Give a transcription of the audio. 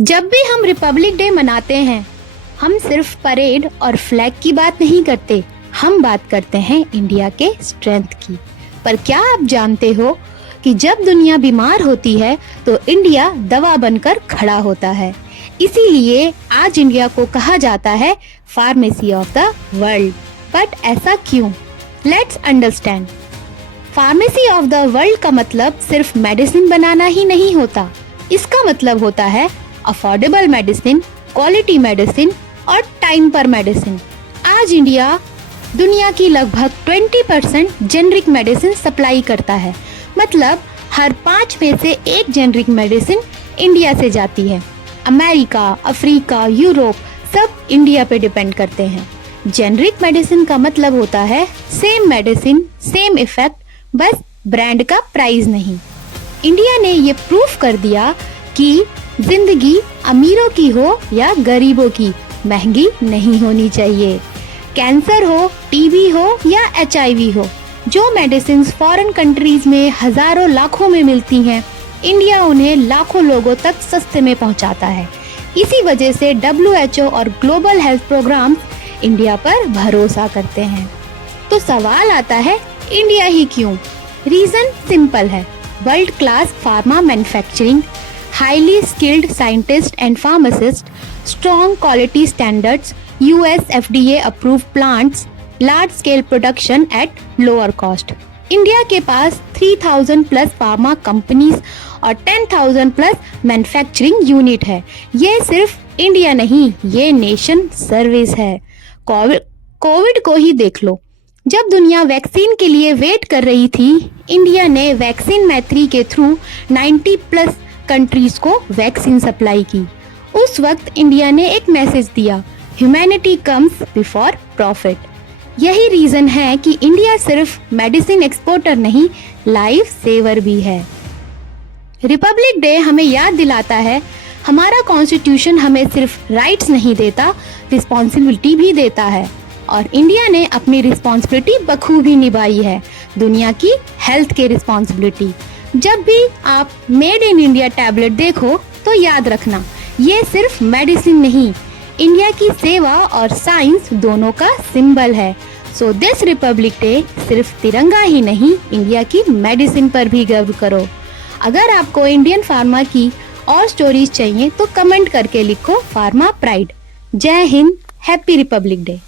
जब भी हम रिपब्लिक डे मनाते हैं, हम सिर्फ परेड और फ्लैग की बात नहीं करते, हम बात करते हैं इंडिया के स्ट्रेंथ की। पर क्या आप जानते हो कि जब दुनिया बीमार होती है तो इंडिया दवा बनकर खड़ा होता है। इसीलिए आज इंडिया को कहा जाता है pharmacy of the world. But ऐसा क्यों? Let's understand. Pharmacy of the world का मतलब सिर्फ मेडिसिन बनाना ही नहीं होता। इसका मतलब होता है अफोर्डेबल मेडिसिन, क्वालिटी मेडिसिन और टाइम पर मेडिसिन। आज इंडिया दुनिया की लगभग 20% जेनरिक मेडिसिन सप्लाई करता है। मतलब हर 5 में से 1 जेनरिक मेडिसिन इंडिया से जाती है। अमेरिका, अफ्रीका, यूरोप सब इंडिया पे डिपेंड करते हैं। जेनरिक मेडिसिन का मतलब होता है सेम मेडिसिन, सेम इफेक्ट, बस ब्रांड का प्राइस नहीं। इंडिया ने ये प्रूफ कर दिया कि जिंदगी अमीरों की हो या गरीबों की, महंगी नहीं होनी चाहिए। कैंसर हो, टीबी हो या HIV हो, जो मेडिसिन फॉरेन कंट्रीज में हजारों लाखों में मिलती हैं, इंडिया उन्हें लाखों लोगों तक सस्ते में पहुंचाता है। इसी वजह से WHO और ग्लोबल हेल्थ प्रोग्राम इंडिया पर भरोसा करते हैं। तो सवाल आता है, इंडिया ही क्यों? रीजन सिंपल है। World class pharma manufacturing, highly skilled scientists and pharmacists, strong quality standards, US FDA approved plants, large scale production at lower cost. India के पास 3000 प्लस फार्मा कंपनीज और 10,000 प्लस मैन्युफैक्चरिंग यूनिट है। ये सिर्फ India नहीं, ये nation service है। Covid को ही देख लो। जब दुनिया वैक्सीन के लिए वेट कर रही थी, इंडिया ने वैक्सीन मैत्री के थ्रू 90 प्लस कंट्रीज को वैक्सीन सप्लाई की। उस वक्त इंडिया ने एक मैसेज दिया, ह्यूमैनिटी कम्स बिफोर प्रॉफिट। यही रीजन है कि इंडिया सिर्फ मेडिसिन एक्सपोर्टर नहीं, लाइफ सेवर भी है। रिपब्लिक डे हमें याद दिलाता है, हमारा कॉन्स्टिट्यूशन हमें सिर्फ राइट्स नहीं देता, रिस्पॉन्सिबिलिटी भी देता है। और इंडिया ने अपनी रिस्पॉन्सिबिलिटी बखूबी निभाई है, दुनिया की हेल्थ के रिस्पॉन्सिबिलिटी। जब भी आप मेड इन इंडिया टैबलेट देखो तो याद रखना, ये सिर्फ मेडिसिन नहीं, इंडिया की सेवा और साइंस दोनों का सिंबल है। सो दिस रिपब्लिक डे सिर्फ तिरंगा ही नहीं, इंडिया की मेडिसिन पर भी गर्व करो। अगर आपको इंडियन फार्मा की और स्टोरीज चाहिए तो कमेंट करके लिखो फार्मा प्राइड। जय हिंद, हैप्पी रिपब्लिक डे।